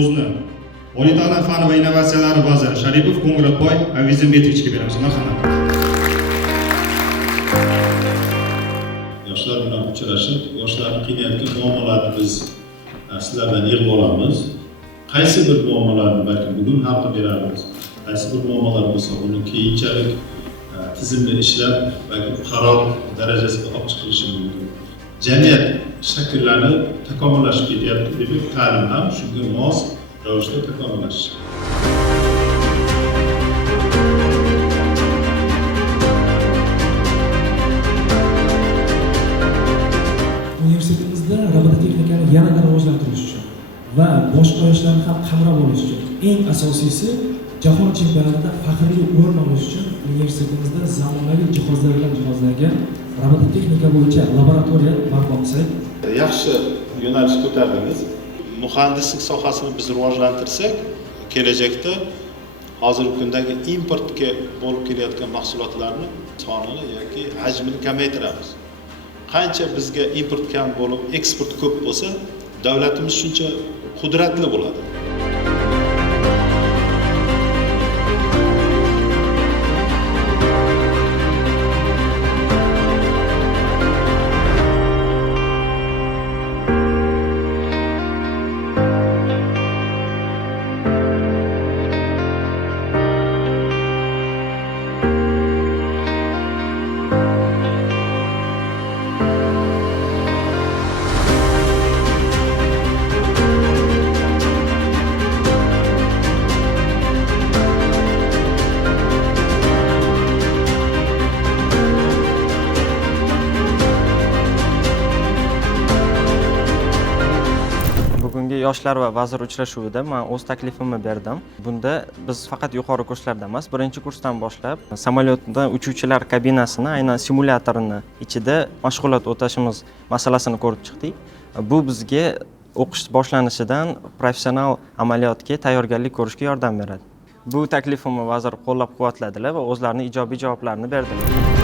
so'zni Oliy ta'lim fan va innovatsiyalari vaziri Sharipov Qo'ng'irboy Avizimbetovичga beramiz. Marhamat. Yoshlar bilan uchrashib, yoshlarning qiynayotgan muammolarni biz sizlardan yig'ib olamiz. Qaysi bir muammolarni balki bugun hal qilib beramiz. Qaysi bir muammolar bo'lsa, uni keyinchalik tizimli ishlab, balki qaror darajasiga olib chiqilishi mumkin. Jamiyat shakllanib, takomillashib ketyapti, demak, ta'lim ham shunga mos ravishda takomillashishi. Universitetimizda robototexnikani yanada rivojlantirish uchun va boshqa yoshlarni ham qamrab olish uchun eng asosiysi jahon chempionatida faxrli o'rin olish uchun universitetimizda zamonaviy jihozlar bilan jihozlangan robototexnika bo'yicha laboratoriya barpo qilsak. Yaxshi yo'nalish ko'tardingiz. Muhandislik sohasini biz rivojlantirsak, kelajakda hozirgi kundagi importga bo'lib kelayotgan mahsulotlarni sonini yoki hajmini kamaytiramiz. Qancha bizga import kam bo'lib, eksport ko'p bo'lsa, davlatimiz shuncha qudratli bo'ladi. Bugungi yoshlar va vazir uchrashuvida men o'z taklifimni berdim. Bunda biz faqat yuqori kurslarda emas, birinchi kursdan boshlab samolyotda uchuvchilar kabinasini, aynan simulyatorni ichida mashg'ulot o'tashimiz masalasini ko'rib chiqdik. Bu bizga o'qish boshlanishidan professional amaliyotga tayyorgarlik ko'rishga yordam beradi. Bu taklifimni vazir qo'llab-quvvatladilar va o'zlarining ijobiy javoblarini berdilar.